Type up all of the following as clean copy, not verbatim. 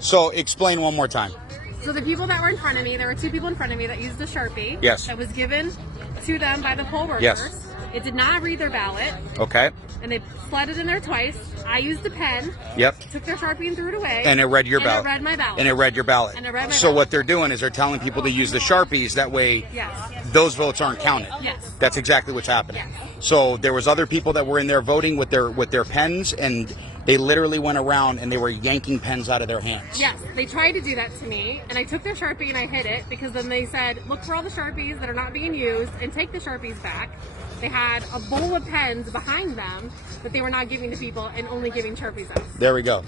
So explain one more time. So the people that were in front of me, there were two people in front of me that used a Sharpie. Yes. That was given to them by the poll workers. Yes. It did not read their ballot. Okay. And they slid it in there twice. I used a pen. Yep. Took their Sharpie and threw it away. And it read your ballot. And it read my ballot. And it read your ballot. And it read my So ballot. what they're doing is they're telling people to use the Sharpies. That way, Yes. those votes aren't counted. Yes. That's exactly what's happening. Yes. So there was other people that were in there voting with their pens, and they literally went around and they were yanking pens out of their hands. Yes, they tried to do that to me, and I took their Sharpie and I hid it because then they said, look for all the Sharpies that are not being used and take the Sharpies back. They had a bowl of pens behind them that they were not giving to people and only giving Sharpies out. There we go.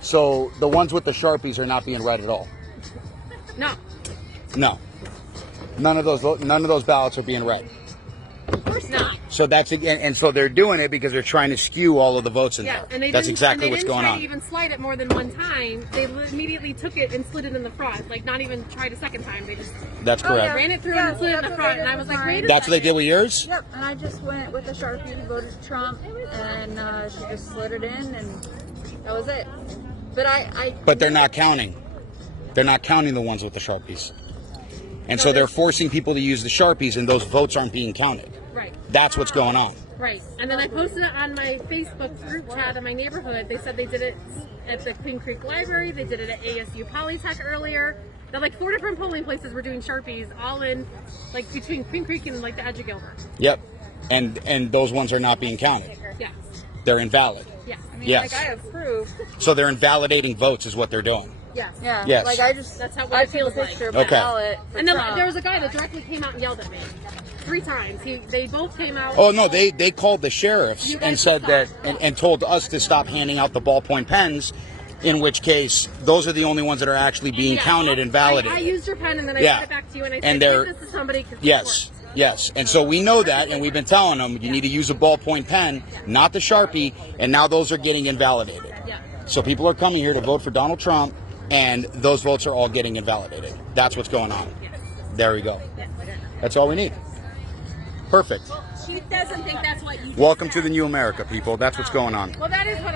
So the ones with the Sharpies are not being read at all. No. No. None of those ballots are being read. Of course not. So that's and so they're doing it because they're trying to skew all of the votes in Yeah, there. and they That's didn't, exactly and they what's didn't going try on. to even slide it more than one time. They immediately took it and slid it in the front, like not even tried a second time. They just That's correct. ran it through and slid it in the front, and I was like, wait a That's what they did second. with yours? Yep, and I just went with the Sharpie, voted Trump, and she just slid it in, and that was it. But But they're not counting. They're not counting the ones with the Sharpies. And so they're forcing people to use the Sharpies, and those votes aren't being counted. Right. That's what's going on. Right. And then I posted it on my Facebook group chat in my neighborhood. They said they did it at the Queen Creek Library. They did it at ASU Polytech earlier. That like 4 different polling places were doing Sharpies, all in like between Queen Creek and like the edge of Gilbert. Yep. And those ones are not being counted. Yes. They're invalid. Yes. I mean, Yes. like, I have proof. So they're invalidating votes is what they're doing. Yes. Yeah. Yes. Like, I just, That's how I it took a feels like. picture of my Okay. ballot for And then Trump. there was a guy that directly came out and yelled at me 3 times. They both came out. Oh no, they called the sheriffs You guys and said can that and told us to stop handing out the ballpoint pens, in which case those are the only ones that are actually being Yeah. counted and validated. I used your pen and then I Yeah. sent it back to you and I And said, they're- give this to somebody. 'Cause Yes, this works. yes. And so we know that, and we've been telling them you need to use a ballpoint pen, not the Sharpie, and now those are getting invalidated. Yeah. So people are coming here to vote for Donald Trump, and those votes are all getting invalidated. That's what's going on. Yes. There we go. Yes. That's all we need. Perfect. She doesn't think that's what you Welcome to the new America, people. That's what's going on. Well, that is what.